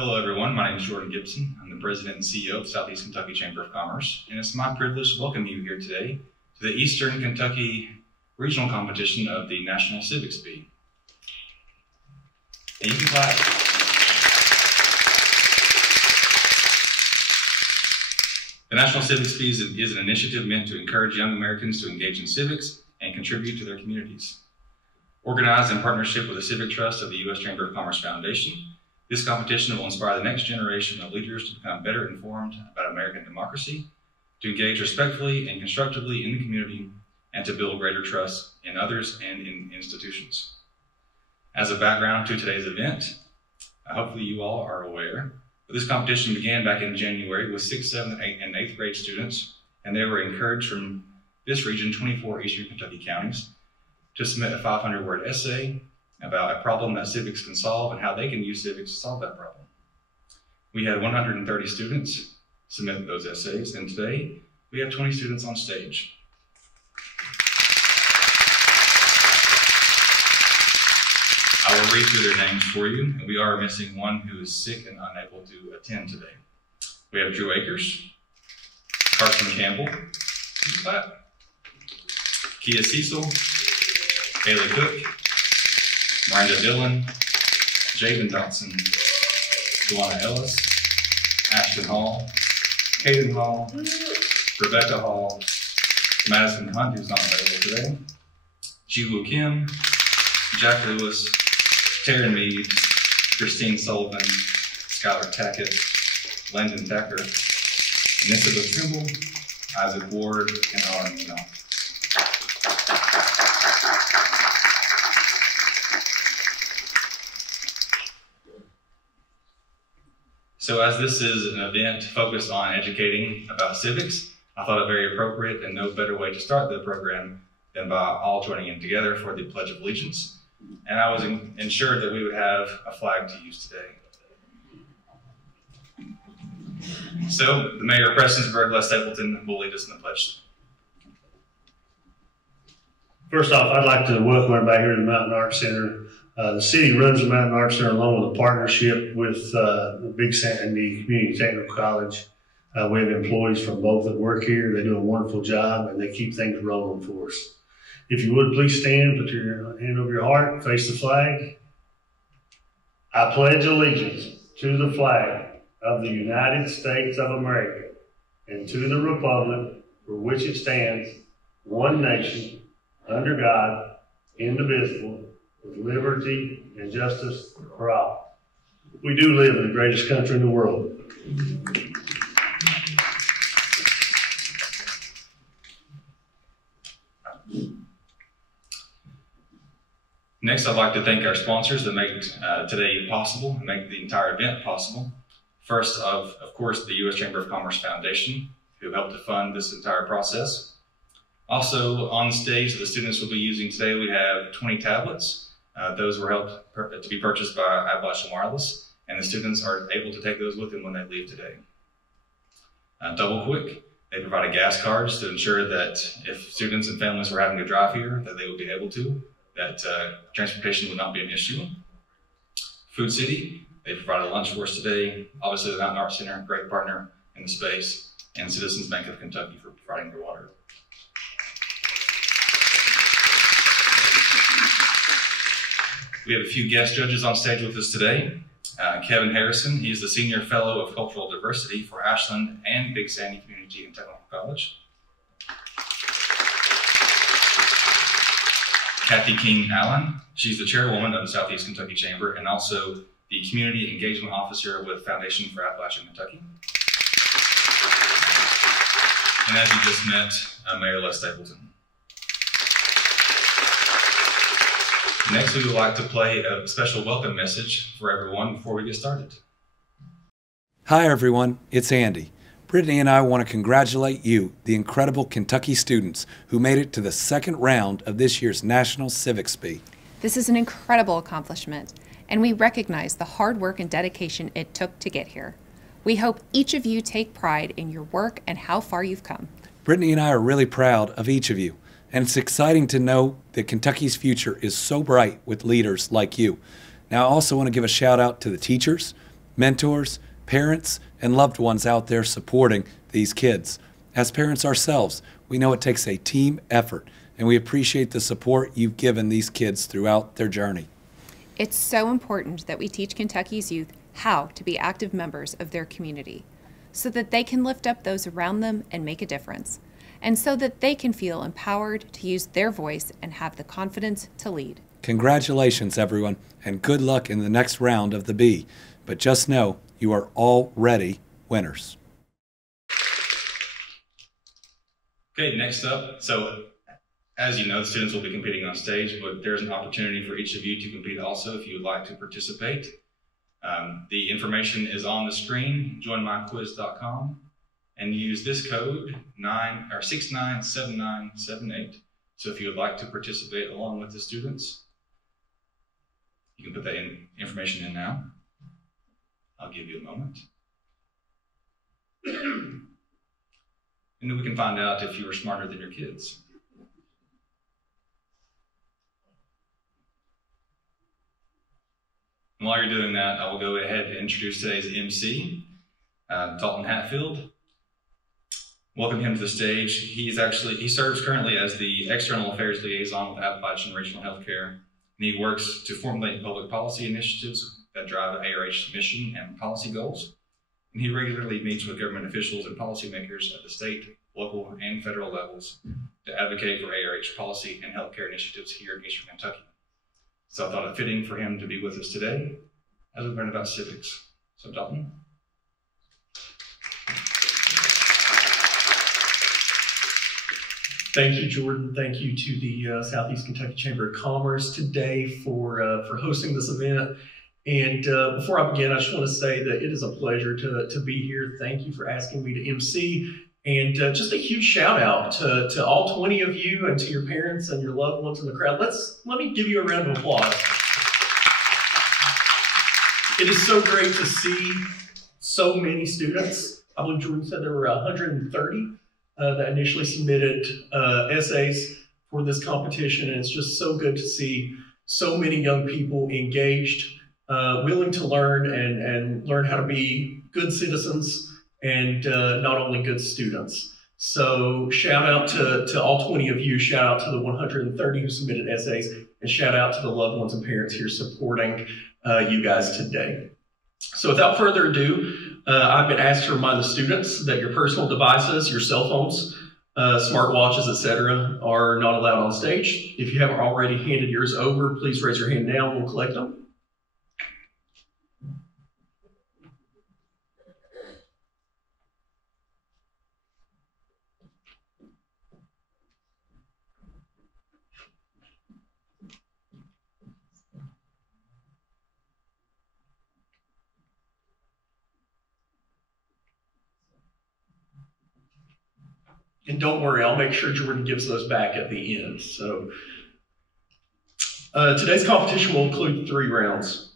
Hello everyone, my name is Jordan Gibson. I'm the President and CEO of the Southeast Kentucky Chamber of Commerce, and it's my privilege to welcome you here today to the Eastern Kentucky Regional Competition of the National Civics Bee. And you can clap. The National Civics Bee is an initiative meant to encourage young Americans to engage in civics and contribute to their communities. Organized in partnership with the Civic Trust of the U.S. Chamber of Commerce Foundation, this competition will inspire the next generation of leaders to become better informed about American democracy, to engage respectfully and constructively in the community, and to build greater trust in others and in institutions. As a background to today's event, hopefully you all are aware, but this competition began back in January with 6th, 7th, and 8th grade students, and they were encouraged from this region, 24 Eastern Kentucky counties, to submit a 500-word essay about a problem that civics can solve and how they can use civics to solve that problem. We had 130 students submit those essays, and today we have 20 students on stage. I will read through their names for you, and we are missing one who is sick and unable to attend today. We have Drew Akers, Carson Campbell, Kia Cecil, Haley Cook, Miranda Dillon, Javen Dotson, Luana Ellis, Ashton Hall, Hayden Hall, Rebecca Hall, Madison Hunt, who's not available today, Jiwoo Kim, Jack Lewis, Taryn Mead, Christine Sullivan, Skylar Tackett, Landon Thacker, Nisabeth Trimble, Isaac Ward, and Aaron Knott. So as this is an event focused on educating about civics, I thought it very appropriate and no better way to start the program than by all joining in together for the Pledge of Allegiance. And I was ensured that we would have a flag to use today. So the Mayor of Prestonsburg, Les Stapleton, will lead us in the pledge. First off, I'd like to welcome everybody here to the Mountain Arts Center. The city runs the Mountain Arts Center along with a partnership with the Big Sandy Community Technical College. We have employees from both that work here. They do a wonderful job and they keep things rolling for us. If you would please stand, put your hand over your heart, face the flag. I pledge allegiance to the flag of the United States of America and to the republic for which it stands, one nation, under God, indivisible, with liberty and justice for all. We do live in the greatest country in the world. Next, I'd like to thank our sponsors that make today possible and make the entire event possible. First, of course, the U.S. Chamber of Commerce Foundation, who helped to fund this entire process. Also, on stage that the students will be using today, we have 20 tablets. Those were helped to be purchased by Appalachian Wireless, and the students are able to take those with them when they leave today. Double Quick, they provided gas cards to ensure that if students and families were having to drive here, that they would be able to, that transportation would not be an issue. Food City, they provided lunch for us today. Obviously, the Mountain Arts Center, great partner in the space, and Citizens Bank of Kentucky for providing their water. We have a few guest judges on stage with us today. Kevin Harrison, he's the Senior Fellow of Cultural Diversity for Ashland and Big Sandy Community and Technical College. Kathy King Allen, she's the Chairwoman of the Southeast Kentucky Chamber and also the Community Engagement Officer with Foundation for Appalachian Kentucky. And as you just met, Mayor Les Stapleton. Next, we would like to play a special welcome message for everyone before we get started. Hi, everyone. It's Andy. Brittany and I want to congratulate you, the incredible Kentucky students who made it to the second round of this year's National Civics Bee. This is an incredible accomplishment, and we recognize the hard work and dedication it took to get here. We hope each of you take pride in your work and how far you've come. Brittany and I are really proud of each of you. And it's exciting to know that Kentucky's future is so bright with leaders like you. Now, I also want to give a shout out to the teachers, mentors, parents, and loved ones out there supporting these kids. As parents ourselves, we know it takes a team effort, and we appreciate the support you've given these kids throughout their journey. It's so important that we teach Kentucky's youth how to be active members of their community so that they can lift up those around them and make a difference, and so that they can feel empowered to use their voice and have the confidence to lead. Congratulations, everyone, and good luck in the next round of the Bee. But just know you are already winners. Okay, next up, so as you know, the students will be competing on stage, but there's an opportunity for each of you to compete also if you would like to participate. The information is on the screen, joinmyquiz.com, and use this code 697978. So if you would like to participate along with the students, you can put that information in now. I'll give you a moment. And then we can find out if you were smarter than your kids. And while you're doing that, I will go ahead and introduce today's MC, Dalton Hatfield. Welcome him to the stage. He serves currently as the External Affairs Liaison with Appalachian Regional Healthcare, and he works to formulate public policy initiatives that drive ARH's mission and policy goals. And he regularly meets with government officials and policymakers at the state, local, and federal levels to advocate for ARH policy and healthcare initiatives here in Eastern Kentucky. So I thought it fitting for him to be with us today as we learn about civics. So Dalton. Thank you, Jordan. Thank you to the Southeast Kentucky Chamber of Commerce today for hosting this event. And before I begin, I just want to say that it is a pleasure to be here. Thank you for asking me to MC. And just a huge shout out to all 20 of you and to your parents and your loved ones in the crowd. Let me give you a round of applause. It is so great to see so many students. I believe Jordan said there were 130 that initially submitted essays for this competition. And it's just so good to see so many young people engaged, willing to learn and learn how to be good citizens and not only good students. So shout out to all 20 of you, shout out to the 130 who submitted essays, and shout out to the loved ones and parents here supporting you guys today. So without further ado, I've been asked to remind the students that your personal devices, your cell phones, smartwatches, etc., are not allowed on stage. If you haven't already handed yours over, please raise your hand now and we'll collect them. And don't worry, I'll make sure Jordan gives those back at the end. So today's competition will include 3 rounds.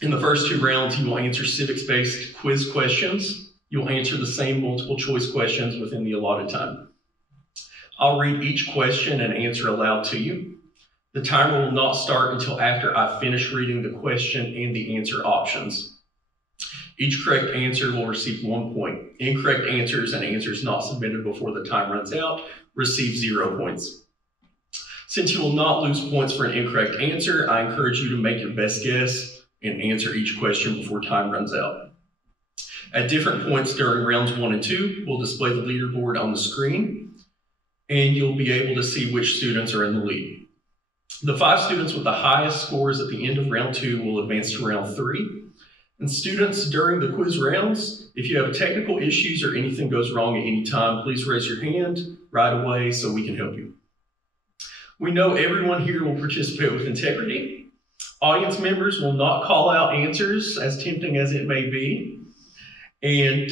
In the first 2 rounds, you will answer civics-based quiz questions. You'll answer the same multiple choice questions within the allotted time. I'll read each question and answer aloud to you. The timer will not start until after I finish reading the question and the answer options. Each correct answer will receive 1 point. Incorrect answers and answers not submitted before the time runs out receive 0 points. Since you will not lose points for an incorrect answer, I encourage you to make your best guess and answer each question before time runs out. At different points during rounds 1 and 2, we'll display the leaderboard on the screen, and you'll be able to see which students are in the lead. The 5 students with the highest scores at the end of round 2 will advance to round 3. And students, during the quiz rounds, if you have technical issues or anything goes wrong at any time, please raise your hand right away so we can help you. We know everyone here will participate with integrity. Audience members will not call out answers, as tempting as it may be. And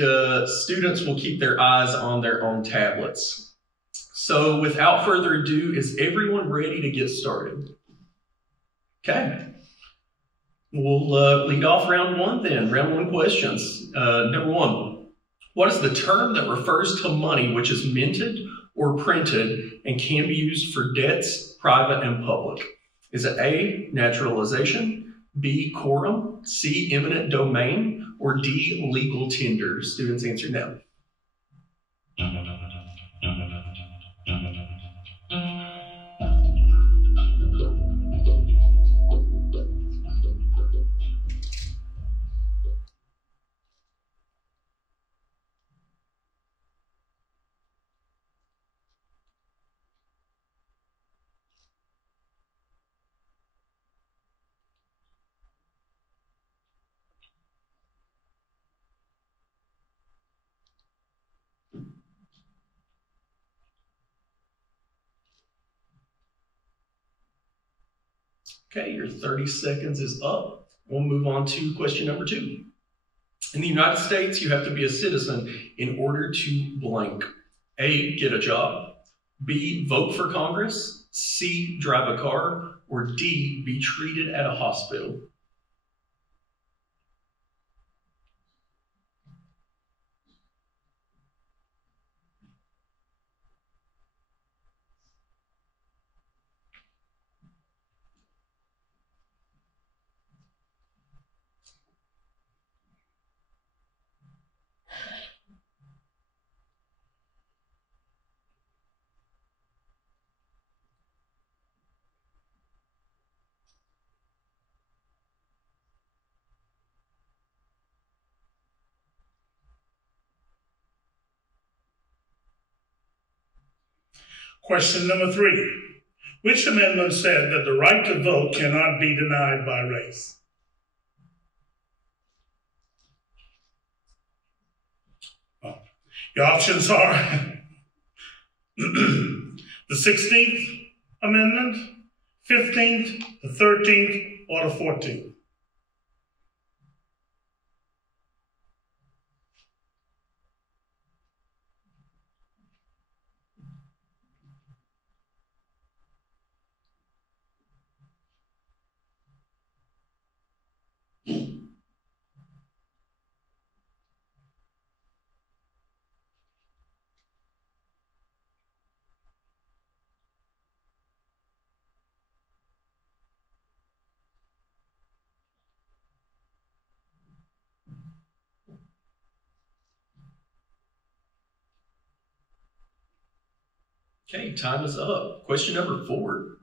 students will keep their eyes on their own tablets. So without further ado, is everyone ready to get started? Okay. We'll lead off round 1 then. Round 1 questions. Number 1, what is the term that refers to money which is minted or printed and can be used for debts, private and public? Is it A, naturalization, B, quorum, C, eminent domain, or D, legal tender? Students, answer now. Okay, your 30 seconds is up. We'll move on to question number 2. In the United States, you have to be a citizen in order to blank. A, get a job. B, vote for Congress. C, drive a car. Or D, be treated at a hospital. Question number 3. Which amendment said that the right to vote cannot be denied by race? Your options are the 16th Amendment, 15th, the 13th, or the 14th. Okay, time is up. Question number 4.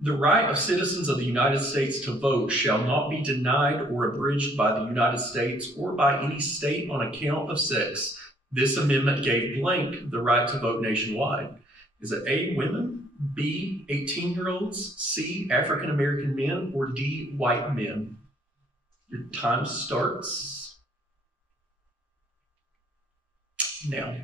The right of citizens of the United States to vote shall not be denied or abridged by the United States or by any state on account of sex. This amendment gave blank the right to vote nationwide. Is it A, women, B, 18-year-olds, C, African-American men, or D, white men? Your time starts now.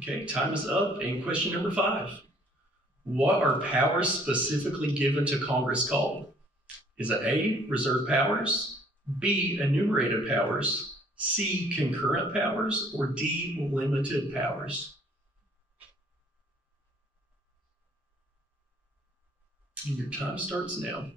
Okay, time is up. And question number 5. What are powers specifically given to Congress called? Is it A, reserved powers, B, enumerated powers, C, concurrent powers, or D, limited powers? And your time starts now.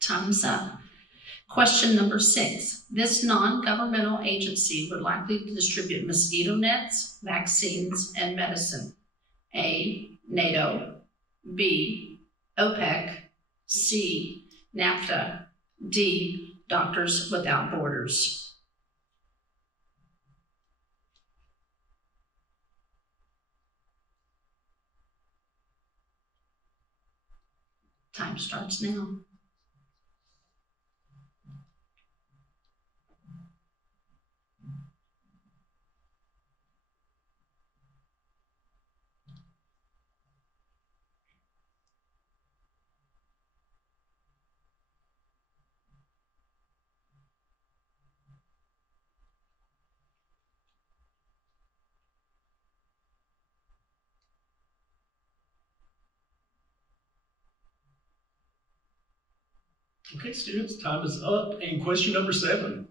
Time's up. Question number 6. This non-governmental agency would likely distribute mosquito nets, vaccines, and medicine. A, NATO. B, OPEC. C, NAFTA. D, Doctors Without Borders. Time starts now. Okay, students, time is up. And question number 7.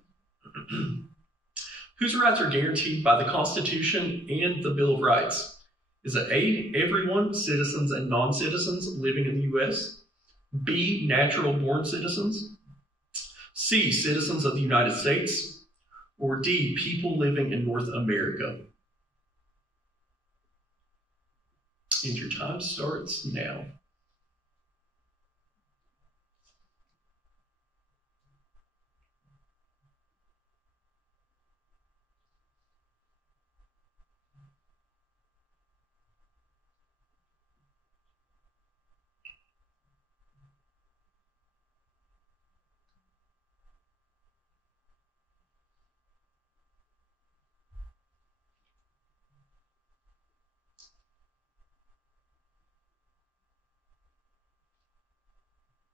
Whose rights are guaranteed by the Constitution and the Bill of Rights? Is it A, everyone, citizens and non-citizens living in the U.S.? B, natural-born citizens? C, citizens of the United States? Or D, people living in North America? And your time starts now.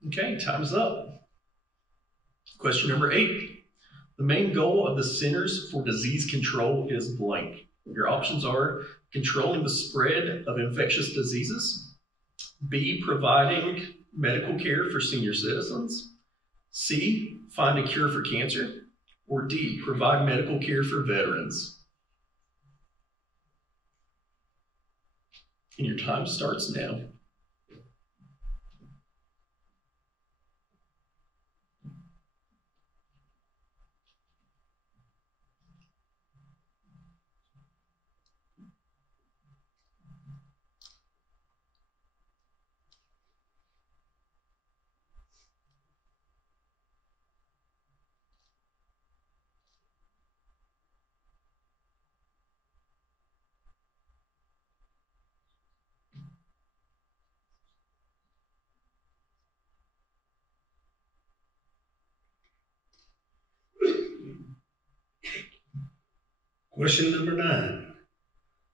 Okay, time's up. Question number 8. The main goal of the Centers for Disease Control is blank. Your options are controlling the spread of infectious diseases, B, providing medical care for senior citizens, C, find a cure for cancer, or D, provide medical care for veterans. And your time starts now. Question number 9.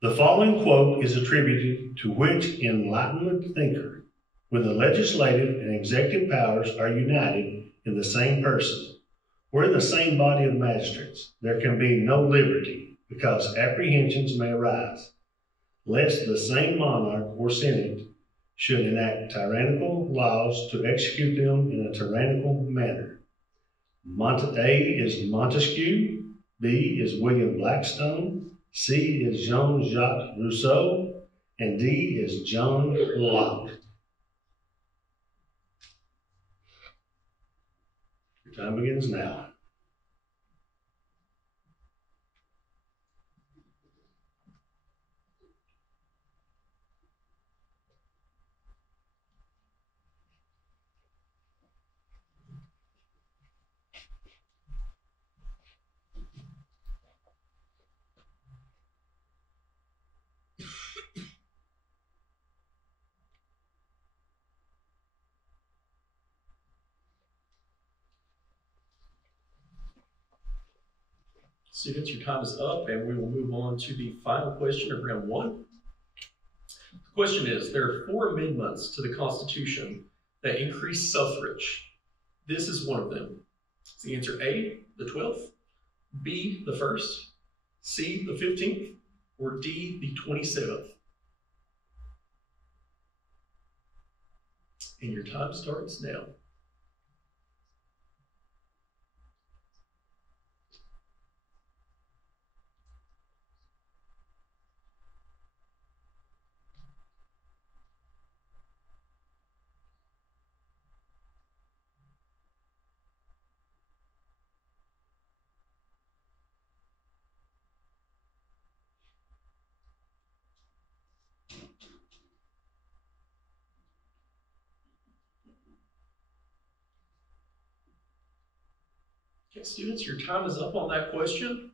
The following quote is attributed to which Enlightenment thinker? When the legislative and executive powers are united in the same person, or in the same body of magistrates, there can be no liberty, because apprehensions may arise, lest the same monarch or senate should enact tyrannical laws to execute them in a tyrannical manner. A is Montesquieu, B is William Blackstone, C is Jean-Jacques Rousseau, and D is John Locke. Your time begins now. Students, your time is up, and we will move on to the final question of round 1. The question is, there are 4 amendments to the Constitution that increase suffrage. This is one of them. Is the answer A, the 12th, B, the 1st, C, the 15th, or D, the 27th? And your time starts now. Okay, students, your time is up on that question.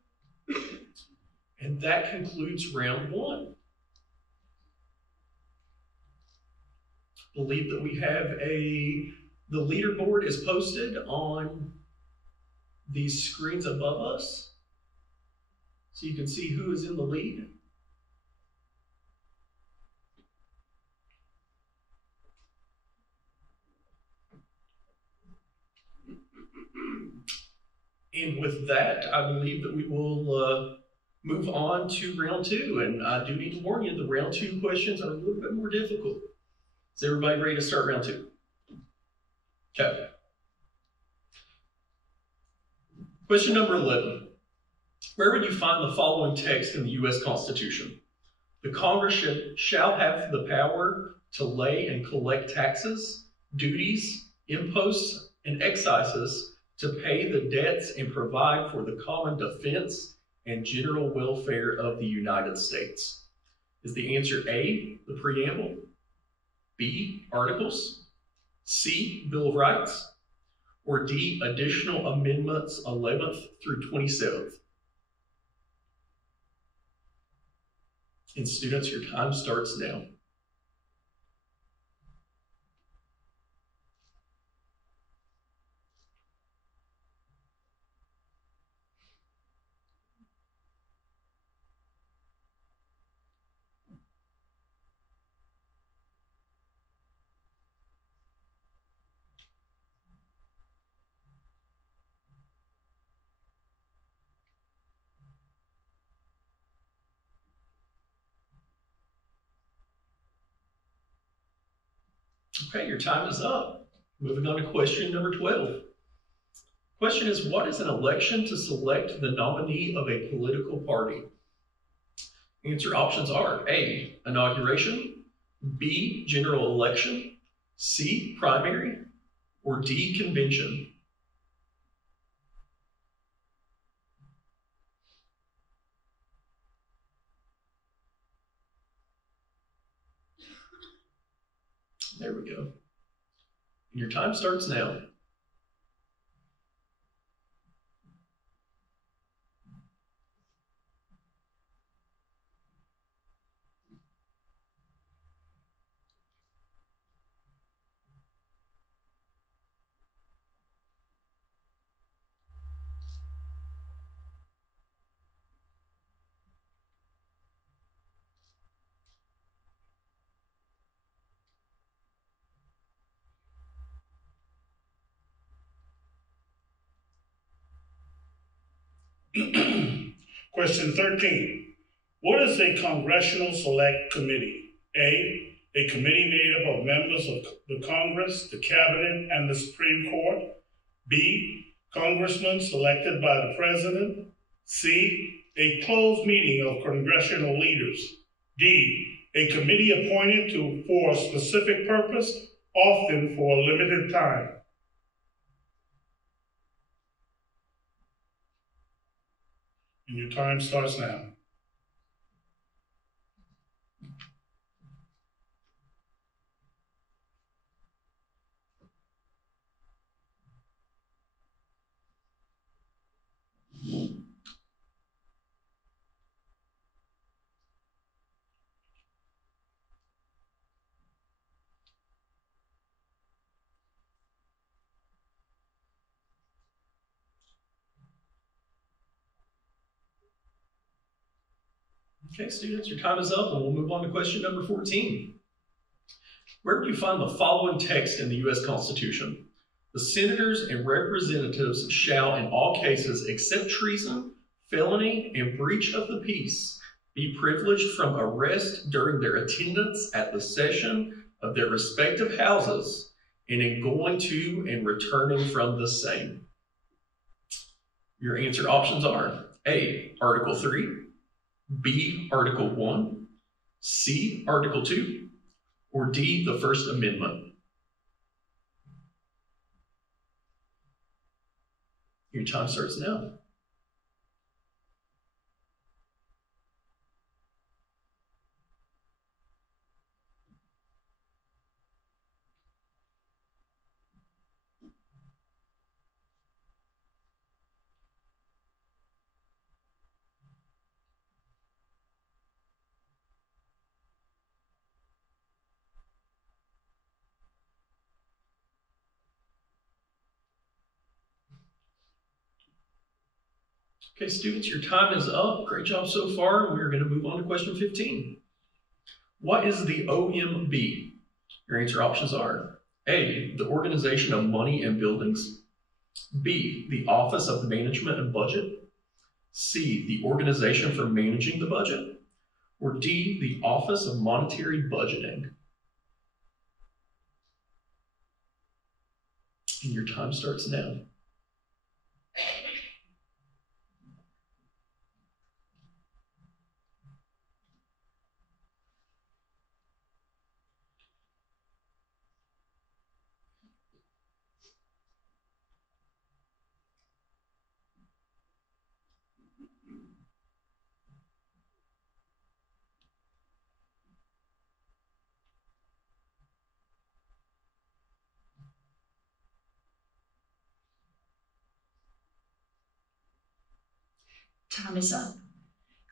And that concludes round 1. believe that we have the leaderboard is posted on these screens above us, so you can see who is in the lead. And with that, I believe that we will move on to round two. And I do need to warn you, the round two questions are a little bit more difficult. Is everybody ready to start round two? Okay. Question number 11. Where would you find the following text in the U.S. Constitution? The Congress shall have the power to lay and collect taxes, duties, imposts, and excises, to pay the debts and provide for the common defense and general welfare of the United States. Is the answer A, the preamble, B, articles, C, Bill of Rights, or D, additional amendments 11th through 27th? And students, your time starts now. Okay, your time is up. Moving on to question number 12. Question is, what is an election to select the nominee of a political party? Answer options are A, inauguration, B, general election, C, primary, or D, convention. There we go. Your time starts now. Question 13. What is a Congressional Select Committee? A committee made up of members of the Congress, the Cabinet, and the Supreme Court. B, congressmen selected by the President. C, a closed meeting of congressional leaders. D, a committee appointed for a specific purpose, often for a limited time. And your time starts now. Okay, students, your time is up, and we'll move on to question number 14. Where do you find the following text in the U.S. Constitution? The senators and representatives shall, in all cases except treason, felony, and breach of the peace, be privileged from arrest during their attendance at the session of their respective houses and in going to and returning from the same. Your answer options are A, Article 3, B, Article 1, C, Article 2, or D, the First Amendment. Your time starts now. Okay, students, your time is up. Great job so far. We're going to move on to question 15. What is the OMB? Your answer options are A, the Organization of Money and Buildings, B, the Office of Management and Budget, C, the Organization for Managing the Budget, or D, the Office of Monetary Budgeting. And your time starts now. Time is up.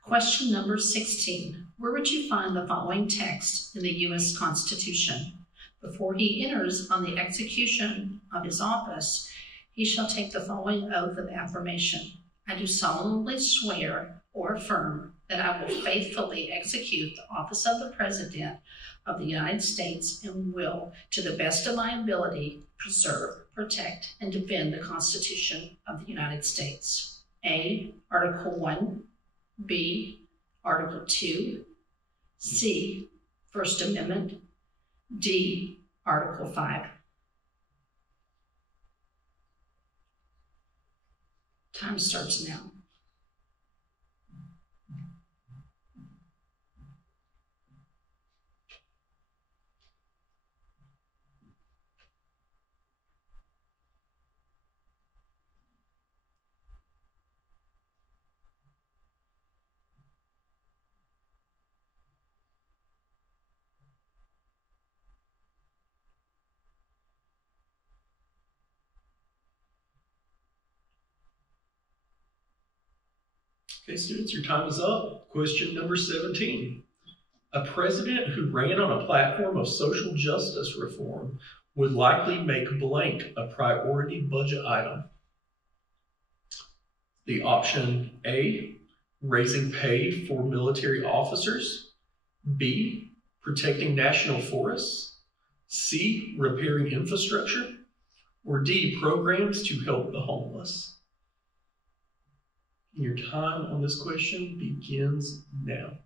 Question number 16. Where would you find the following text in the U.S. Constitution? Before he enters on the execution of his office, he shall take the following oath of affirmation. I do solemnly swear or affirm that I will faithfully execute the office of the President of the United States and will, to the best of my ability, preserve, protect, and defend the Constitution of the United States. A, Article 1, B, Article 2, C, First Amendment, D, Article 5. Time starts now. Okay, students, your time is up. Question number 17. A president who ran on a platform of social justice reform would likely make blank a priority budget item. The option A, raising pay for military officers, B, protecting national forests, C, repairing infrastructure, or D, programs to help the homeless. Your time on this question begins now.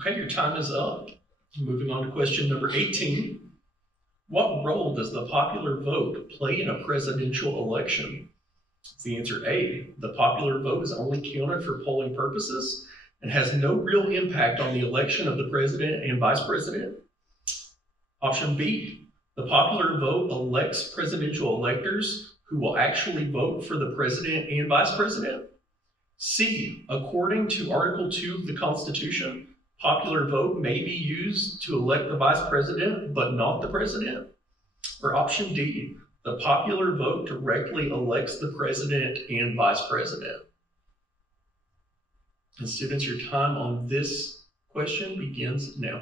Okay, your time is up. Moving on to question number 18. What role does the popular vote play in a presidential election? Is the answer A, the popular vote is only counted for polling purposes and has no real impact on the election of the president and vice president? Option B, the popular vote elects presidential electors who will actually vote for the president and vice president? C, according to Article 2 of the Constitution, popular vote may be used to elect the vice president, but not the president? Or option D, the popular vote directly elects the president and vice president? And students, your time on this question begins now.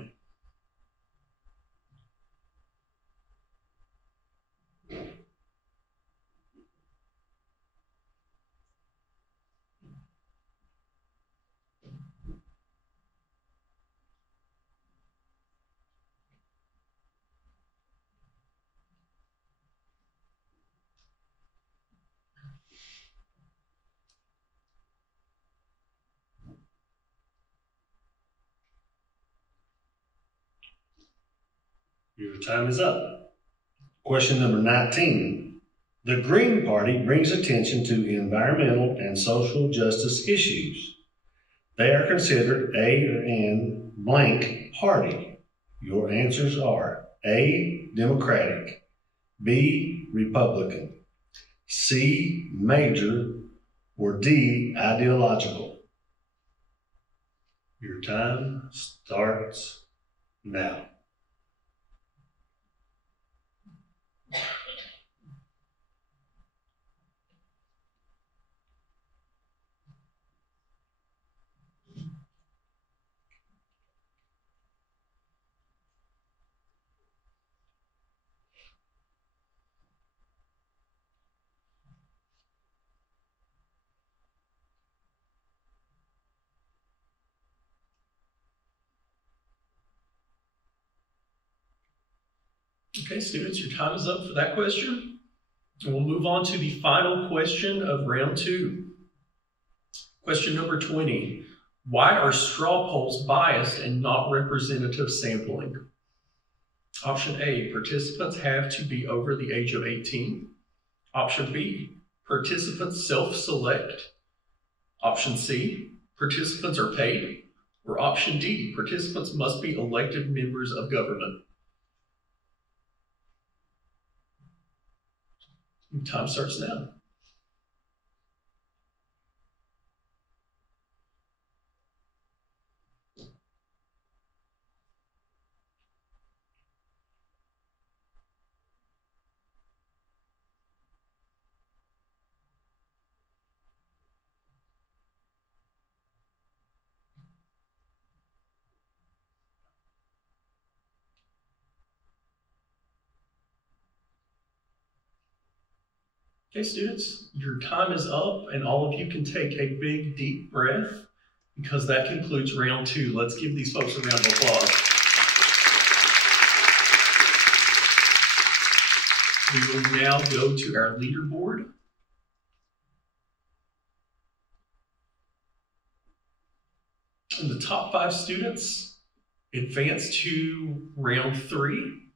Your time is up. Question number 19. The Green Party brings attention to environmental and social justice issues. They are considered a or an blank party. Your answers are A, Democratic, B, Republican, C, major, or D, ideological? Your time starts now. Okay, students, your time is up for that question. And we'll move on to the final question of round 2. Question number 20. Why are straw polls biased and not representative sampling? Option A, participants have to be over the age of 18. Option B, participants self-select. Option C, participants are paid. Or option D, participants must be elected members of government. Time starts now. Okay, students, your time is up, and all of you can take a big, deep breath because that concludes round 2. Let's give these folks a round of applause. We will now go to our leaderboard. And the top 5 students advance to round 3.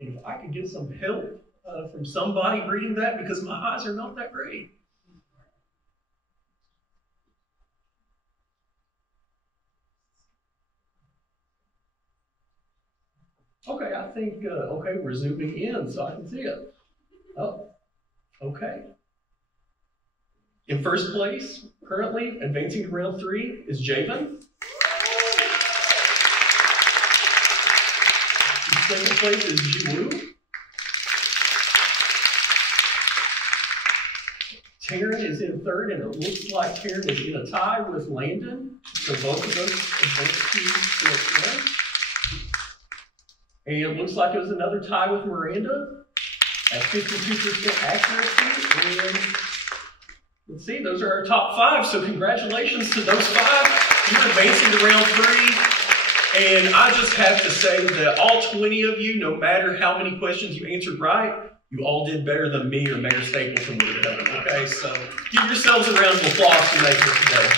And if I could get some help from somebody reading that, because my eyes are not that great. Okay, I think, okay, we're zooming in so I can see it. Oh, okay. In first place, currently advancing to round 3 is Javen. In second place is Jiwoo. Taryn is in third, and it looks like Taryn is in a tie with Landon. So both of us advance to next round. And it looks like it was another tie with Miranda at 52% accuracy. And let's see, those are our top 5. So congratulations to those 5. You're advancing to round 3. And I just have to say that all 20 of you, no matter how many questions you answered right, you all did better than me or Mayor Stapleton would have done. Okay, so give yourselves a round of applause for making it today.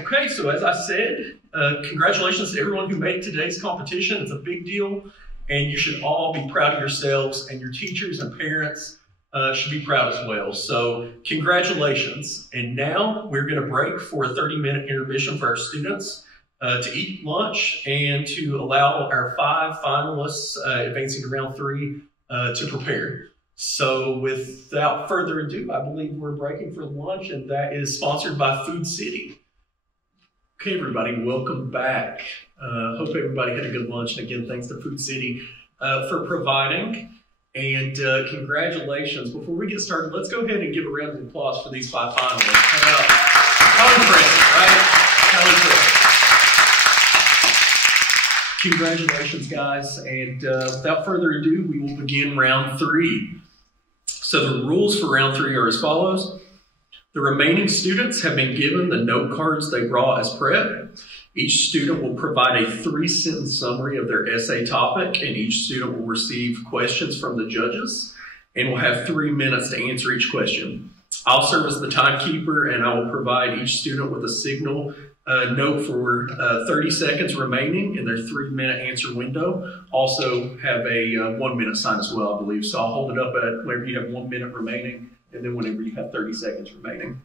Okay, so as I said, congratulations to everyone who made today's competition. It's a big deal, and you should all be proud of yourselves, and your teachers and parents should be proud as well. So congratulations. And now we're going to break for a 30-minute intermission for our students to eat lunch and to allow our 5 finalists advancing to round 3 to prepare. So without further ado, I believe we're breaking for lunch, and that is sponsored by Food City. Okay, everybody, welcome back. Hope everybody had a good lunch. And again, thanks to Food City for providing. And congratulations. Before we get started, let's go ahead and give a round of applause for these 5 finalists. How impressive, right? How impressive. Congratulations, guys. And without further ado, we will begin round 3. So the rules for round 3 are as follows. The remaining students have been given the note cards they brought as prep. Each student will provide a 3-sentence summary of their essay topic, and each student will receive questions from the judges and will have 3 minutes to answer each question. I'll serve as the timekeeper, and I will provide each student with a signal note for 30 seconds remaining in their 3-minute answer window. Also have a 1-minute sign as well, I believe. So I'll hold it up at whenever you have 1 minute remaining, and then whenever you have 30 seconds remaining.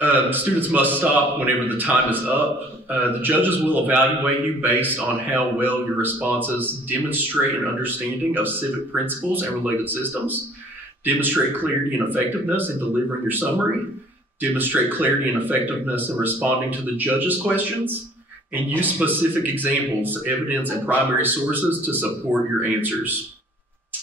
Students must stop whenever the time is up. The judges will evaluate you based on how well your responses demonstrate an understanding of civic principles and related systems, demonstrate clarity and effectiveness in delivering your summary, demonstrate clarity and effectiveness in responding to the judge's questions, and use specific examples, evidence, and primary sources to support your answers.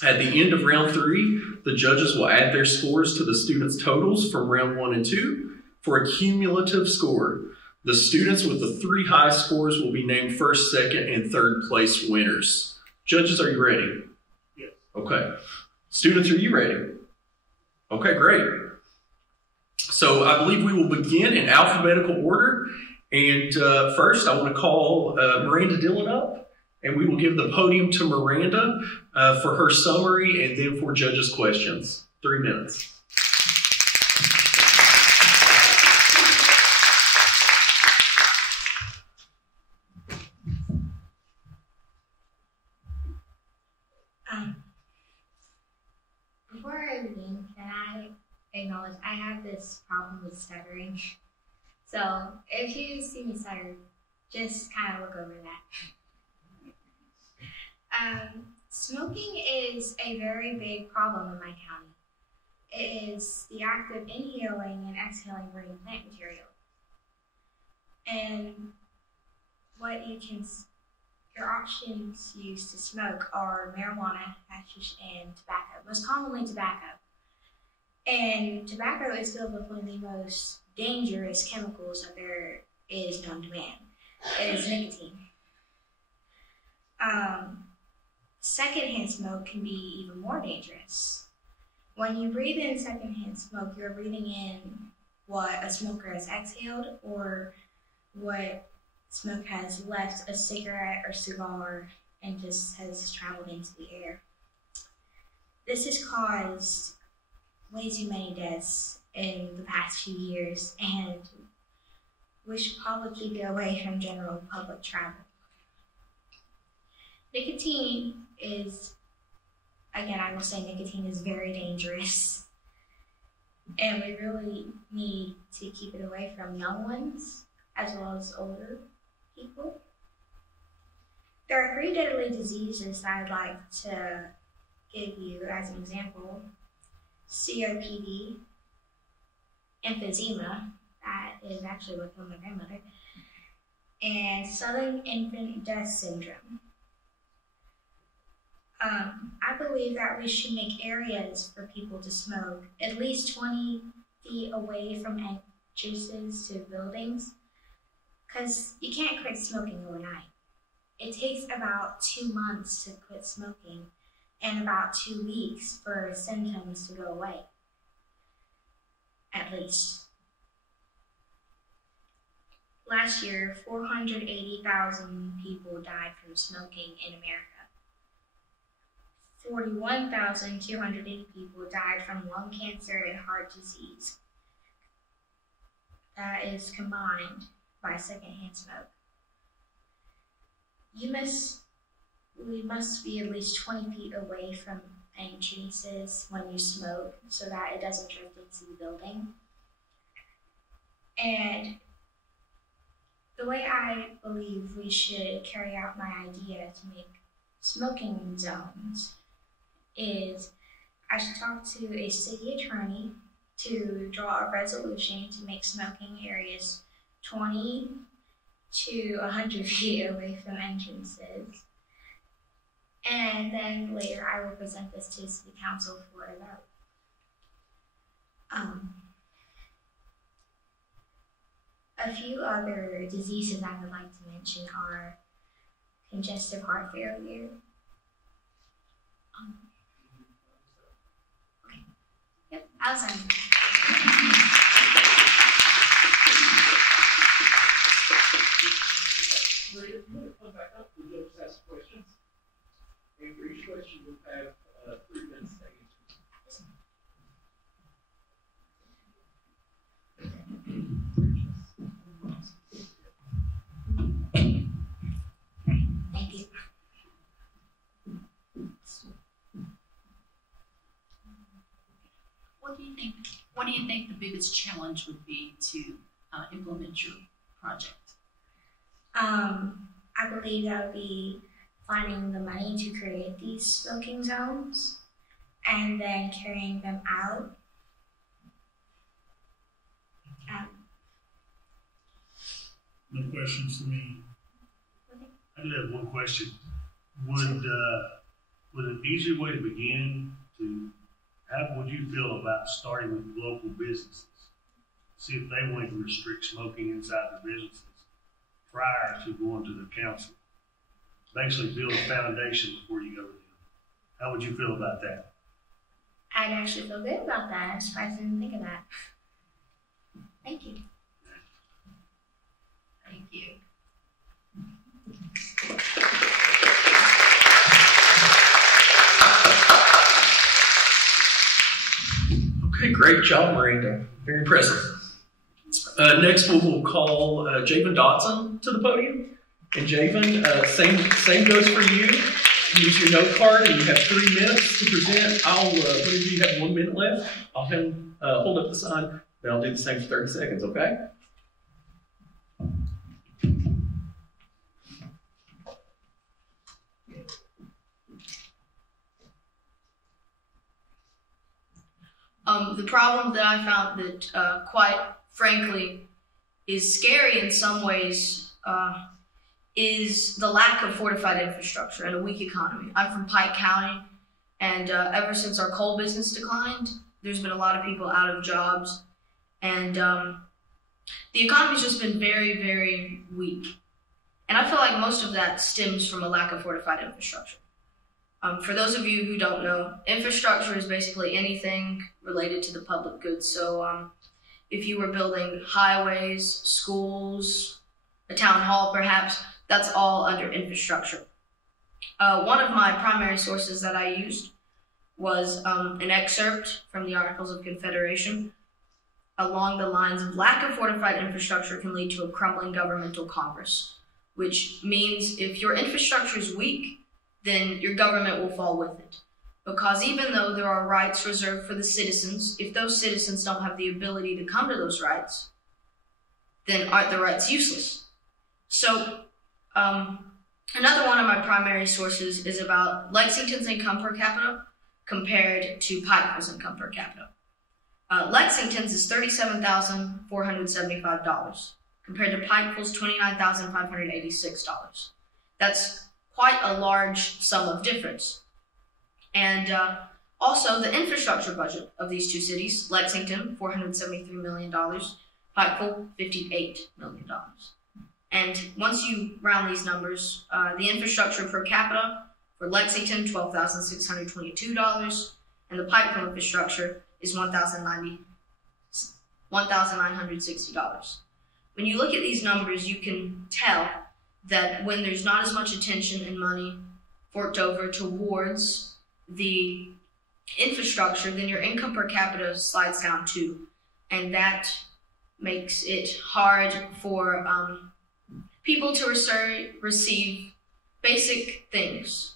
At the end of round 3, the judges will add their scores to the students' totals from round 1 and 2 for a cumulative score. The students with the 3 highest scores will be named first, second, and third place winners. Judges, are you ready? Yes. Okay. Students, are you ready? Okay, great. So I believe we will begin in alphabetical order. And first, I want to call Miranda Dillon up, and we will give the podium to Miranda for her summary and then for judges' questions. 3 minutes. Before I begin, can I acknowledge I have this problem with stuttering? So if you see me stutter, just kind of look over that. Smoking is a very big problem in my county. It is the act of inhaling and exhaling green plant material. And your options used to smoke are marijuana, hashish, and tobacco, most commonly tobacco. And tobacco is filled with one of the most dangerous chemicals that there is known to man. It is nicotine. Secondhand smoke can be even more dangerous. When you breathe in secondhand smoke, you're breathing in what a smoker has exhaled or what smoke has left a cigarette or cigar and just has traveled into the air. This has caused way too many deaths in the past few years, and we should probably keep it away from general public travel. Nicotine is, again, I will say nicotine is very dangerous, and we really need to keep it away from young ones as well as older people. There are 3 deadly diseases that I'd like to give you as an example. COPD, emphysema, that is actually what killed my grandmother, and sudden infant death syndrome. I believe that we should make areas for people to smoke at least 20 feet away from entrances to buildings, because you can't quit smoking overnight. It takes about 2 months to quit smoking and about 2 weeks for symptoms to go away, at least. Last year, 480,000 people died from smoking in America. 41,280 people died from lung cancer and heart disease. That is combined by secondhand smoke. We must be at least 20 feet away from entrances when you smoke so that it doesn't drift into the building. And the way I believe we should carry out my idea to make smoking zones is I should talk to a city attorney to draw a resolution to make smoking areas 20 to 100 feet away from entrances. And then later I will present this to City Council for a vote. A few other diseases I would like to mention are congestive heart failure. Okay. Yep, Alzheimer's. Maria, if you want to come back up, we'll just ask questions. And for each question, we'll have 3 minutes to answer. Thank you. What What do you think the biggest challenge would be to implement your project? I believe that would be finding the money to create these smoking zones and then carrying them out. No questions to me. I do have one question. Would an easier way to begin how would you feel about starting with local businesses? See if they wanted to restrict smoking inside their businesses prior to going to the council. Basically build a foundation before you go to them. How would you feel about that? I'd actually feel good about that. I'm surprised I didn't think of that. Thank you. Thank you. Okay, great job, Miranda. Very impressive. Next, we will call Javen Dotson to the podium. And Javen, same goes for you. Use your note card, and you have 3 minutes to present. Whenever you have 1 minute left, I'll hold up the sign, then I'll do the same for 30 seconds, okay? The problem that I found that, quite frankly, is scary in some ways is the lack of fortified infrastructure and a weak economy. I'm from Pike County, and ever since our coal business declined, there's been a lot of people out of jobs, and the economy's just been very, very weak. And I feel like most of that stems from a lack of fortified infrastructure. For those of you who don't know, infrastructure is basically anything related to the public goods. So if you were building highways, schools, a town hall perhaps, that's all under infrastructure. One of my primary sources that I used was an excerpt from the Articles of Confederation along the lines of lack of fortified infrastructure can lead to a crumbling governmental Congress, which means if your infrastructure is weak, then your government will fall with it. Because even though there are rights reserved for the citizens, if those citizens don't have the ability to come to those rights, then aren't the rights useless? So another one of my primary sources is about Lexington's income per capita compared to Pike's income per capita. Lexington's is $37,475 compared to Pikeville's $29,586. That's quite a large sum of difference. And also the infrastructure budget of these two cities, Lexington, $473 million, Pikeville, $58 million. And once you round these numbers, the infrastructure per capita for Lexington, $12,622, and the Pikeville infrastructure is $1,960. When you look at these numbers, you can tell that when there's not as much attention and money forked over towards the infrastructure, then your income per capita slides down too. And that makes it hard for people to receive basic things,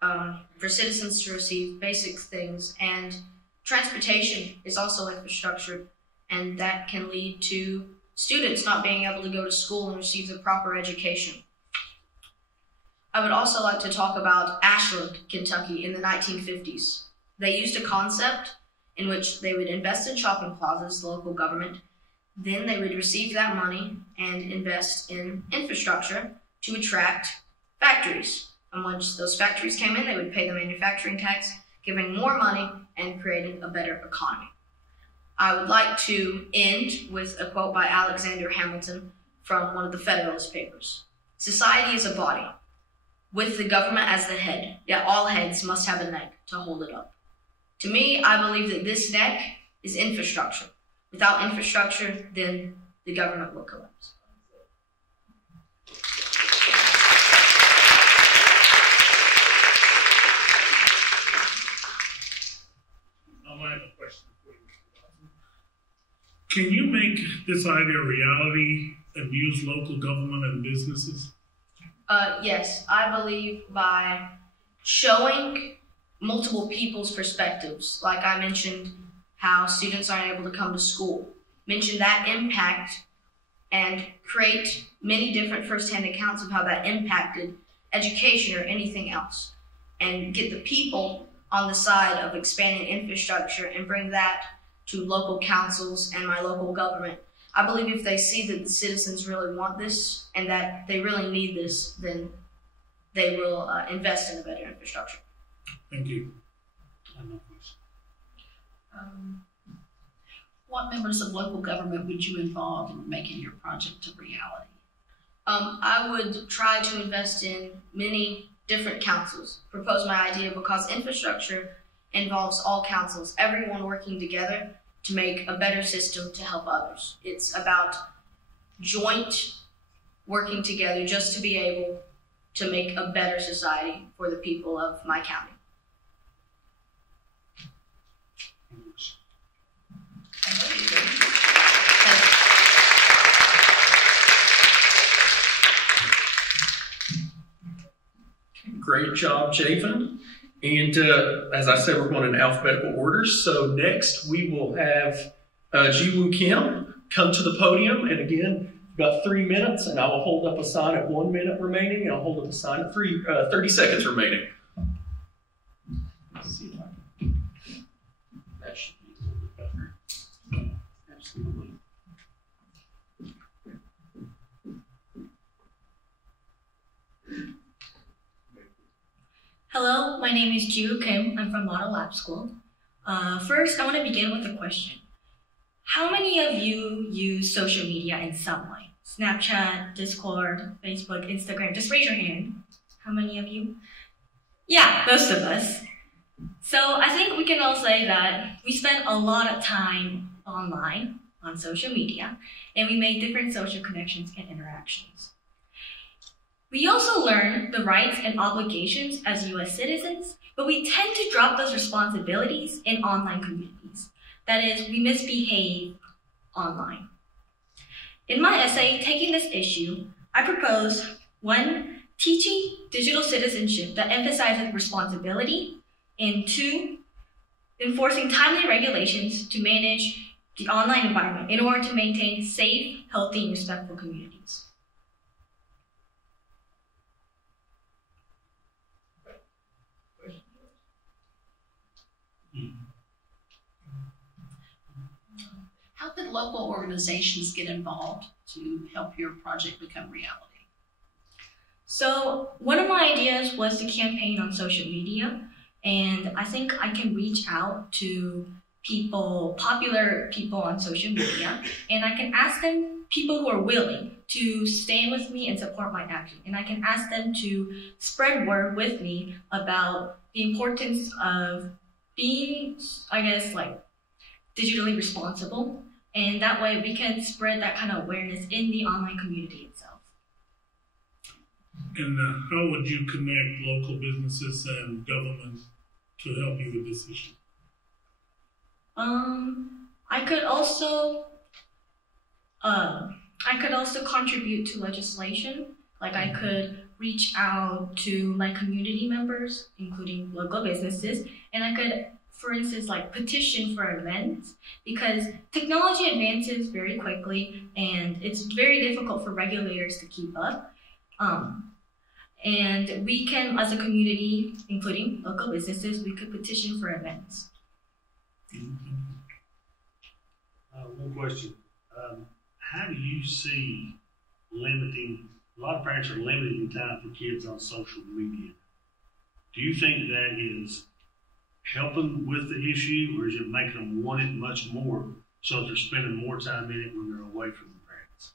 for citizens to receive basic things. And transportation is also infrastructure, and that can lead to students not being able to go to school and receive the proper education. I would also like to talk about Ashland, Kentucky in the 1950s. They used a concept in which they would invest in shopping plazas, the local government, then they would receive that money and invest in infrastructure to attract factories. And once those factories came in, they would pay the manufacturing tax, giving more money and creating a better economy. I would like to end with a quote by Alexander Hamilton from one of the Federalist Papers. Society is a body, with the government as the head, yet all heads must have a neck to hold it up. To me, I believe that this neck is infrastructure. Without infrastructure, then the government will collapse. I have a question for you. Can you make this idea a reality and use local government and businesses? Yes, I believe by showing multiple people's perspectives, like I mentioned, how students aren't able to come to school. Mention that impact and create many different firsthand accounts of how that impacted education or anything else. And get the people on the side of expanding infrastructure and bring that to local councils and my local government. I believe if they see that the citizens really want this and that they really need this, then they will invest in a better infrastructure. Thank you. What members of local government would you involve in making your project a reality? I would try to invest in many different councils, propose my idea, because infrastructure involves all councils, everyone working together to make a better system to help others. It's about joint working together just to be able to make a better society for the people of my county. Great job, Javen. And as I said, we're going in alphabetical order. So next we will have Ji-Woo Kim come to the podium. And again, you've got 3 minutes, and I will hold up a sign at 1 minute remaining, and I'll hold up a sign at 30 seconds remaining. Let's see if I can. That should be a little bit better. Absolutely. Hello, my name is Ji-Woo Kim. I'm from Model Lab School. First, I want to begin with a question. How many of you use social media in some way? Snapchat, Discord, Facebook, Instagram? Just raise your hand. How many of you? Yeah, most of us. So I think we can all say that we spend a lot of time online on social media, and we make different social connections and interactions. We also learn the rights and obligations as US citizens, but we tend to drop those responsibilities in online communities. That is, we misbehave online. In my essay, Taking This Issue, I propose 1, teaching digital citizenship that emphasizes responsibility, and 2, enforcing timely regulations to manage the online environment in order to maintain safe, healthy, and respectful communities. How did local organizations get involved to help your project become reality? So one of my ideas was to campaign on social media, and I think I can reach out to popular people on social media, and I can ask them, people who are willing to stand with me and support my action, and I can ask them to spread word with me about the importance of being, I guess, like digitally responsible, and that way we can spread that kind of awareness in the online community itself. And how would you connect local businesses and government to help you with this issue? I could also contribute to legislation. Like I could reach out to my community members, including local businesses, and I could, for instance, like petition for events, because technology advances very quickly and it's very difficult for regulators to keep up. And we can, as a community, including local businesses, we could petition for events. One question. How do you see limiting, a lot of parents are limiting time for kids on social media. Do you think that is helping with the issue, or is it making them want it much more so that they're spending more time in it when they're away from the parents?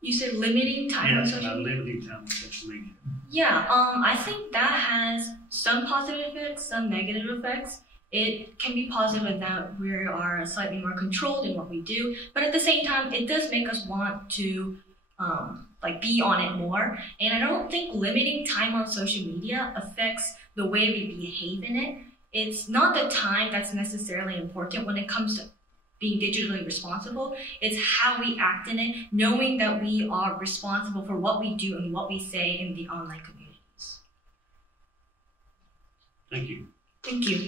You said limiting time on social media? Limiting time on social media. Yeah, I think that has some positive effects, some negative effects. It can be positive in that we are slightly more controlled in what we do, but at the same time, it does make us want to be on it more. And I don't think limiting time on social media affects the way we behave in it. It's not the time that's necessarily important when it comes to being digitally responsible. It's how we act in it, knowing that we are responsible for what we do and what we say in the online communities. Thank you. Thank you.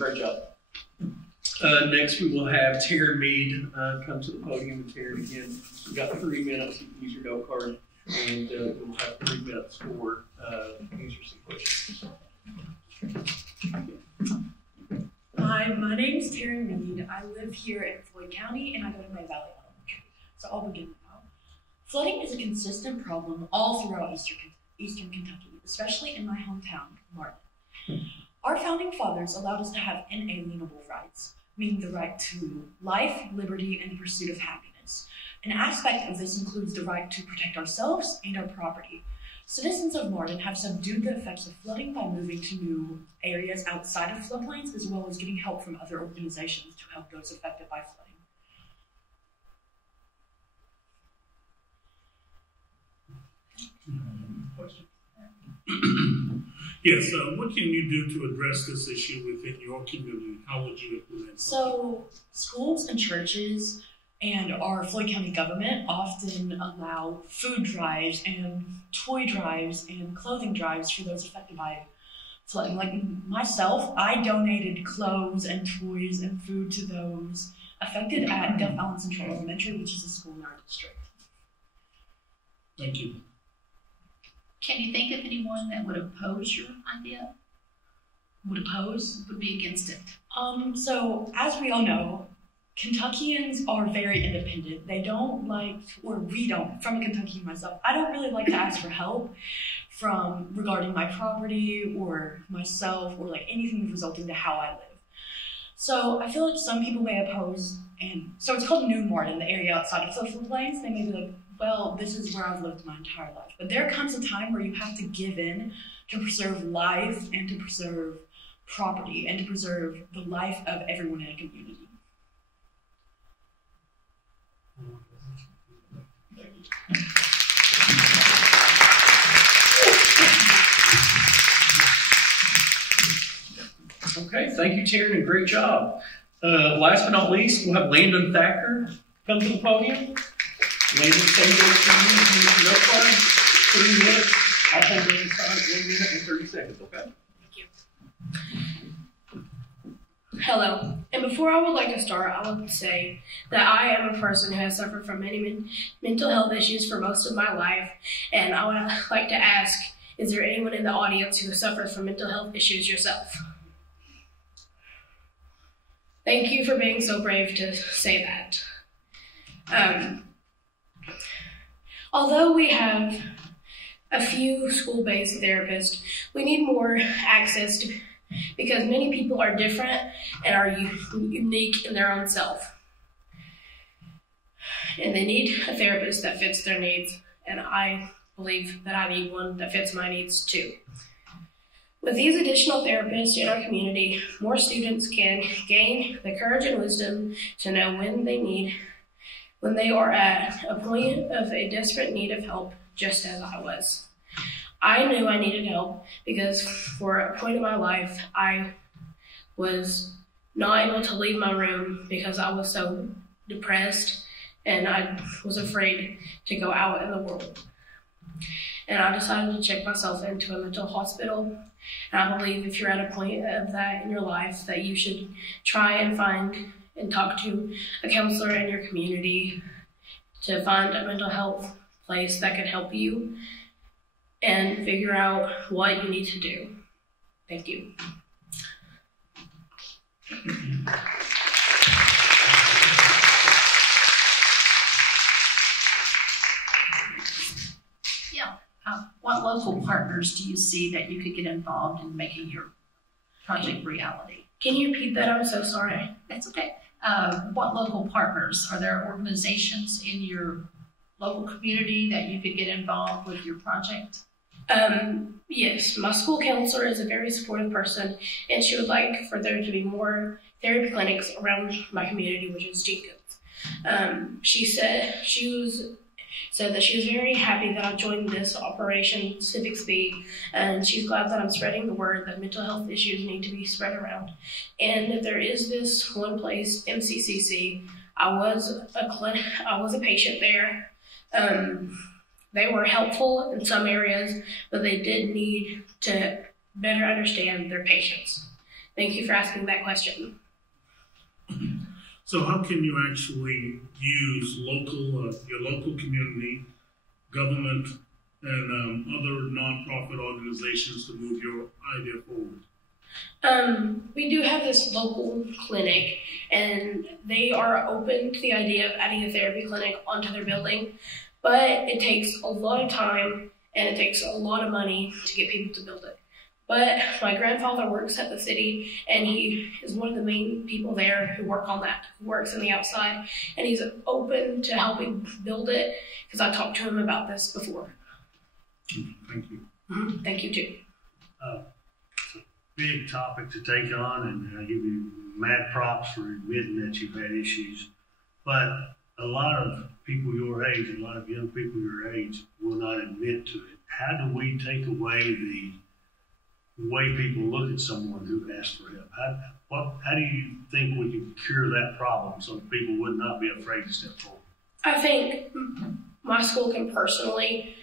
great job. Next, we will have Taryn Mead come to the podium. And Taryn, again, you've got 3 minutes. You can use your note card, and we'll have 3 minutes for answers some questions. Hi, my name is Taryn Mead. I live here in Floyd County, and I go to May Valley Elementary. So I'll begin now. Flooding is a consistent problem all throughout Eastern Kentucky, especially in my hometown, Martin. Our founding fathers allowed us to have inalienable rights, meaning the right to life, liberty, and the pursuit of happiness. An aspect of this includes the right to protect ourselves and our property. Citizens of Martin have subdued the effects of flooding by moving to new areas outside of floodplains, as well as getting help from other organizations to help those affected by flooding. Yes, what can you do to address this issue within your community? How would you implement it? So, schools and churches and our Floyd County government often allow food drives and toy drives and clothing drives for those affected by flooding. Like myself, I donated clothes and toys and food to those affected at Duff Allen Central Elementary, which is a school in our district. Thank you. Can you think of anyone that would oppose your idea? Would be against it? So as we all know, Kentuckians are very independent. They don't like, or we don't, from a Kentuckian myself, I don't really like to ask for help regarding my property or myself or like anything resulting to how I live. So I feel like some people may oppose, and so it's called New Martin, the area outside of the plains. They may be like, well, this is where I've lived my entire life. But there comes a time where you have to give in to preserve life and to preserve property and to preserve the life of everyone in a community. Okay, thank you, Taryn, and great job. Last but not least, we'll have Landon Thacker come to the podium. Landon, same goes for you. You use your note card, 3 minutes. I'll hold it inside at 1 minute and 30 seconds, okay? Hello, and before I would like to start, I would say that I am a person who has suffered from many mental health issues for most of my life, and I would like to ask, is there anyone in the audience who suffers from mental health issues yourself? Thank you for being so brave to say that. Although we have a few school-based therapists, we need more access to, because many people are different and are unique in their own self. And they need a therapist that fits their needs, and I believe that I need one that fits my needs too. With these additional therapists in our community, more students can gain the courage and wisdom to know when they are at a point of a desperate need of help, just as I was. I knew I needed help because for a point in my life, I was not able to leave my room because I was so depressed and I was afraid to go out in the world. And I decided to check myself into a mental hospital. And I believe if you're at a point of that in your life that you should try and find and talk to a counselor in your community to find a mental health place that can help you and figure out what you need to do. Thank you. Yeah. What local partners do you see that you could get involved in making your project reality? Can you repeat that? I'm so sorry. That's okay. What local partners? Are there organizations in your local community that you could get involved with your project? Yes, my school counselor is a very supportive person, and she would like for there to be more therapy clinics around my community, which is Jenkins. She said that she was very happy that I joined this Operation Civics Bee, and she's glad that I'm spreading the word that mental health issues need to be spread around. And if there is this one place, MCCC, I was a patient there. They were helpful in some areas, but they did need to better understand their patients. Thank you for asking that question. So how can you actually use your local community, government, and other nonprofit organizations to move your idea forward? We do have this local clinic, and they are open to the idea of adding a therapy clinic onto their building, but it takes a lot of time and it takes a lot of money to get people to build it. But my grandfather works at the city, and he is one of the main people there who work on that, who works on the outside, and he's open to helping build it because I talked to him about this before. Thank you. Mm-hmm. Thank you too. It's a big topic to take on, and I give you mad props for admitting that you've had issues. But a lot of people your age, a lot of young people your age will not admit to it. How do we take away the way people look at someone who asks for help? How do you think we can cure that problem so that people would not be afraid to step forward? I think my school can personally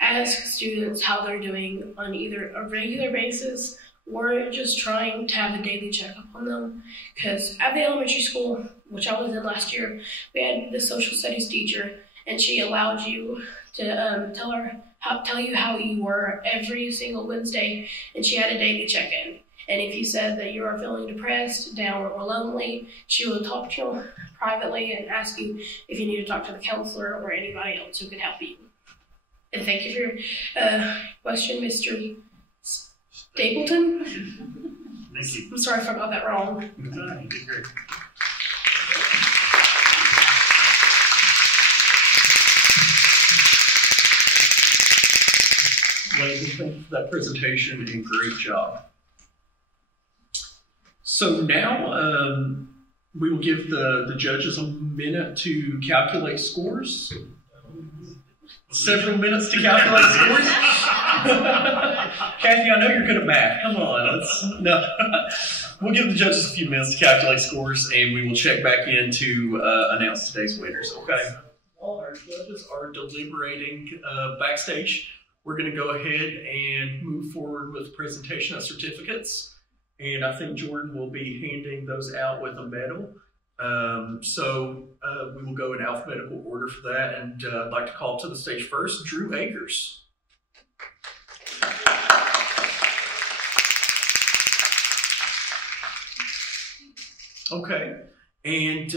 ask students how they're doing on either a regular basis or just trying to have a daily checkup on them. Because at the elementary school, which I was in last year, we had the social studies teacher, and she allowed you to tell you how you were every single Wednesday, and she had a daily check-in. And if you said that you are feeling depressed, down, or lonely, she will talk to you privately and ask you if you need to talk to the counselor or anybody else who can help you. And thank you for your question, Mr. Stapleton. Thank you. I'm sorry if I got that wrong. No, you did great. Ladies, thank you for that presentation and great job. So now we will give the judges a minute to calculate scores. Several minutes to calculate scores? Kathy, I know you're good at math. Come on. We'll give the judges a few minutes to calculate scores, and we will check back in to announce today's winners, okay? While our judges are deliberating backstage, we're going to go ahead and move forward with the presentation of certificates. And I think Jordan will be handing those out with a medal. So we will go in alphabetical order for that. And I'd like to call to the stage first, Drew Akers. Okay. And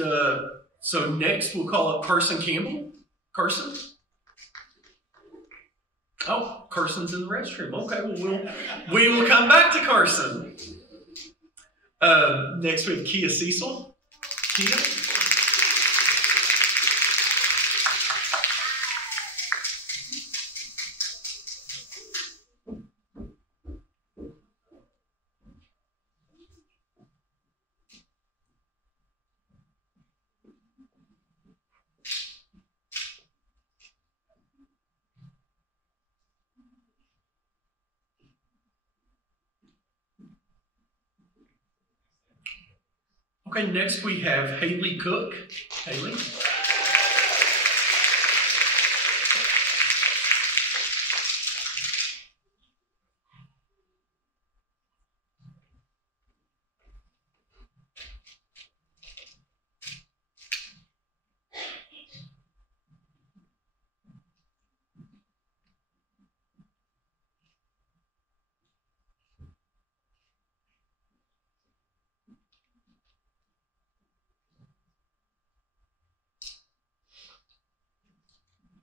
so next we'll call up Carson Campbell. Carson? Oh, Carson's in the restroom. Okay, well, we will come back to Carson. Next we have Kia Cecil. Kia? Okay, next we have Haley Cook. Haley.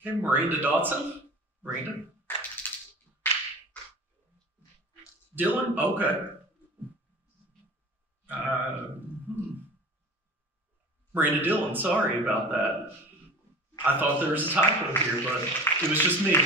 Okay, Miranda Dodson. Miranda. Dylan? Okay. Miranda Dillon, sorry about that. I thought there was a typo here, but it was just me.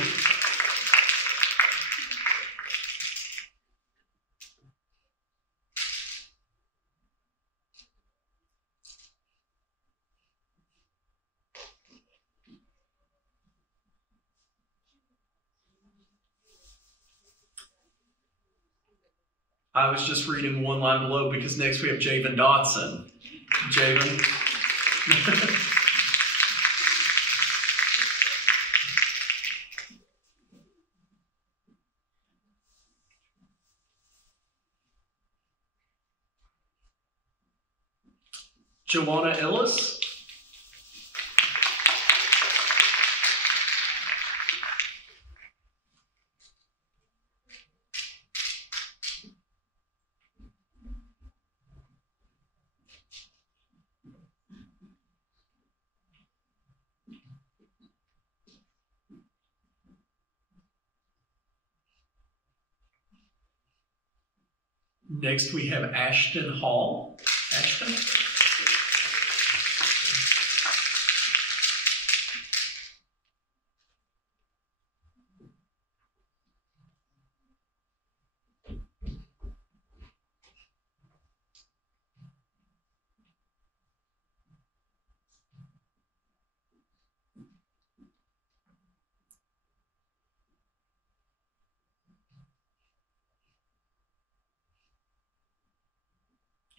I was just reading one line below because next we have Javen Dotson. Javen. Joanna Ellis. Next, we have Ashton Hall. Ashton.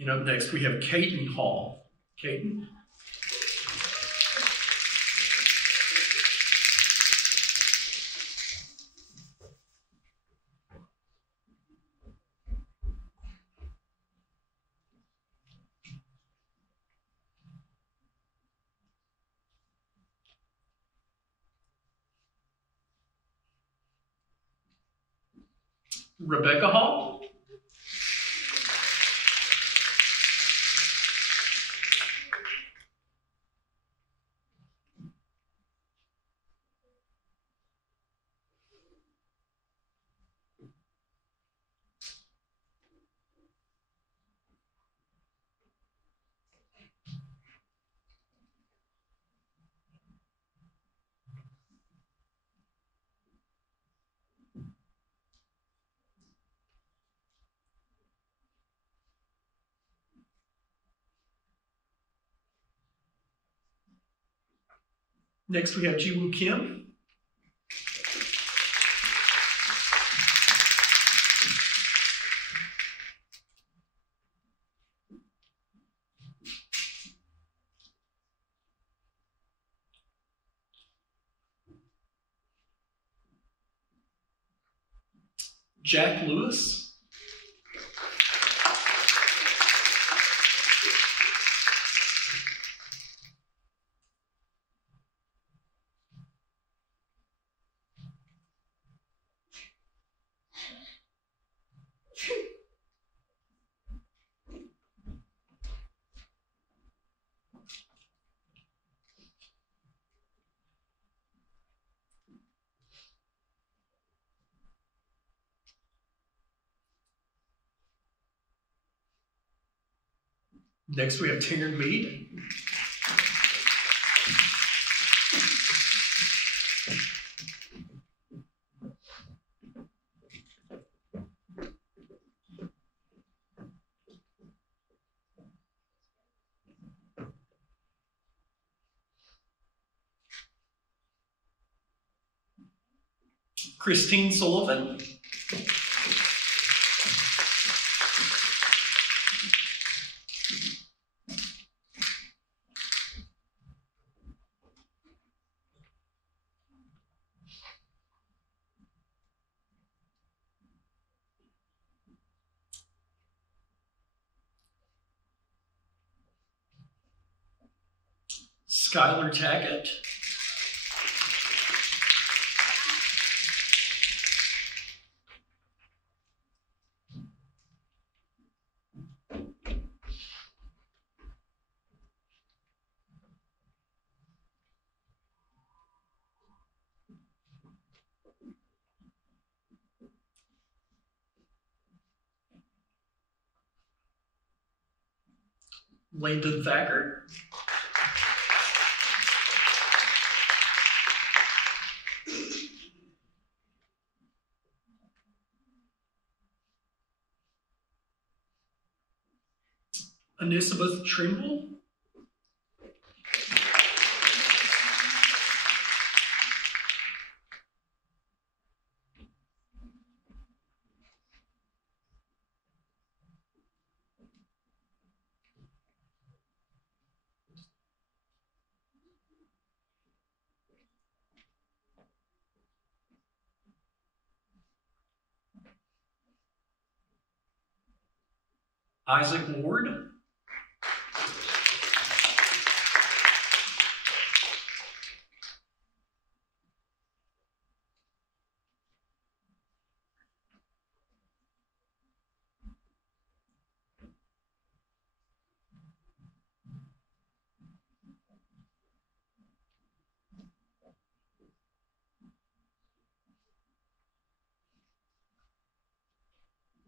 And up next, we have Caden Hall. Caden. Rebecca Hall. Next, we have Jiwoo Kim. Jack Lewis. Next, we have Taryn Mead. Christine Sullivan. Skylar Tackett. Landon Thacker. Anisabeth Trimble. Isaac Ward.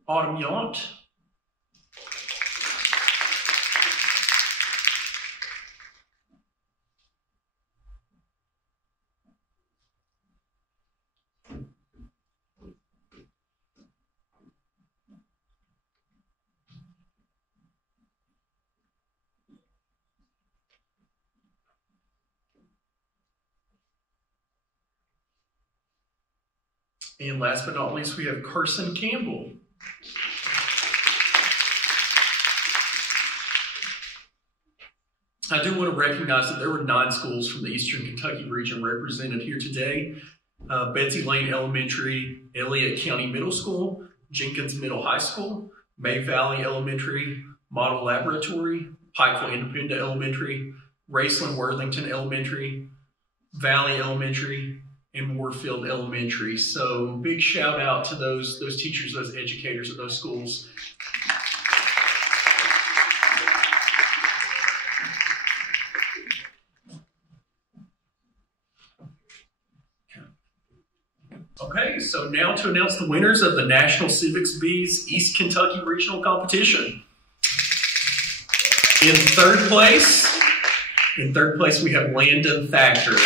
Autumn Yount. And last but not least, we have Carson Campbell. I do want to recognize that there were 9 schools from the Eastern Kentucky region represented here today. Betsy Lane Elementary, Elliott County Middle School, Jenkins Middle High School, May Valley Elementary, Model Laboratory, Pikeville Independent Elementary, Raceland Worthington Elementary, Valley Elementary, and Moorfield Elementary. So big shout out to those teachers, those educators at those schools. Okay, so now to announce the winners of the National Civics Bees East Kentucky Regional Competition. In third place we have Landon Thacker.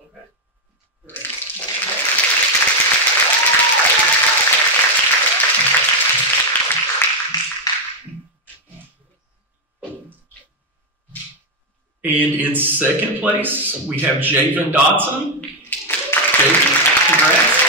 Okay. And in second place, we have Javen Dodson. Javen, congrats.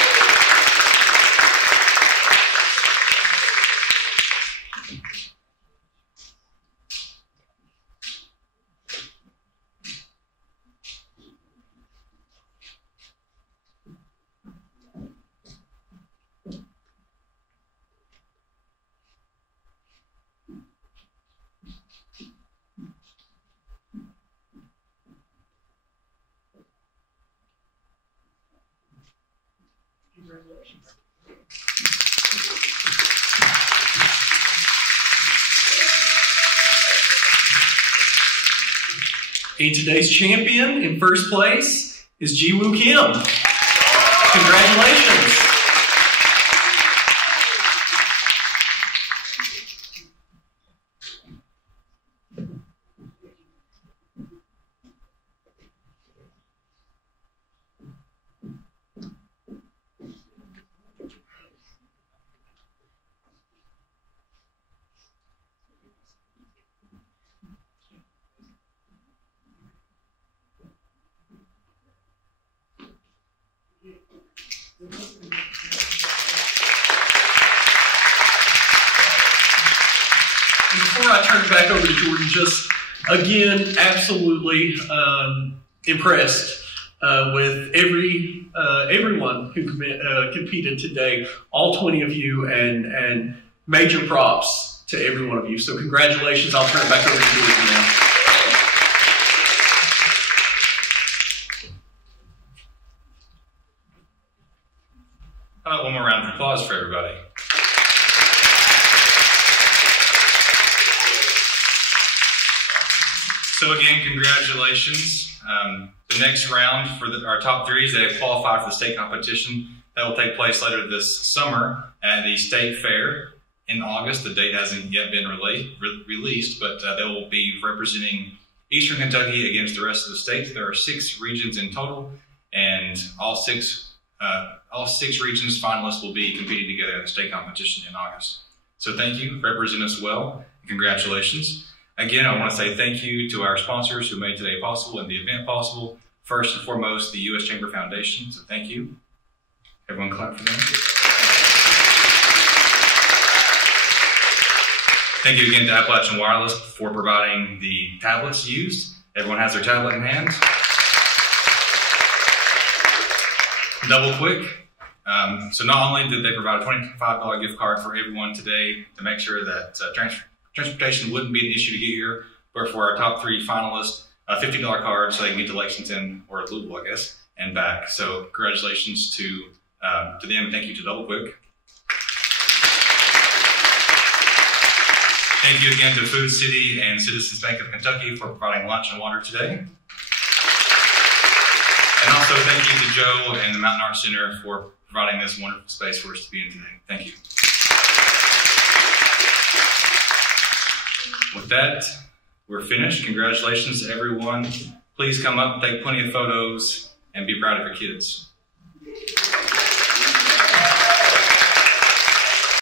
And today's champion in first place is Ji-Woo Kim. Congratulations. Before I turn it back over to Jordan, just again, absolutely impressed with everyone who competed today, all 20 of you, and major props to every one of you. So congratulations. I'll turn it back over to Jordan now. How about one more round of applause for everybody? So again, congratulations. The next round for our top 3s that have qualified for the state competition, that will take place later this summer at the State Fair in August. The date hasn't yet been released, but they will be representing Eastern Kentucky against the rest of the state. There are 6 regions in total, and all six regions finalists will be competing together at the state competition in August. So thank you, represent us well, and congratulations. Again, I want to say thank you to our sponsors who made today possible and the event possible. First and foremost, the U.S. Chamber Foundation, so thank you. Everyone clap for them. Thank you again to Appalachian Wireless for providing the tablets used. Everyone has their tablet in hand. Double quick. So not only did they provide a $25 gift card for everyone today to make sure that transportation wouldn't be an issue to get here, but for our top 3 finalists, a $50 card so they can get to Lexington or Louisville, I guess, and back. So congratulations to them, and thank you to Double Quick. Thank you again to Food City and Citizens Bank of Kentucky for providing lunch and water today. And also thank you to Joe and the Mountain Arts Center for providing this wonderful space for us to be in today. Thank you. With that, we're finished. Congratulations to everyone. Please come up, take plenty of photos, and be proud of your kids.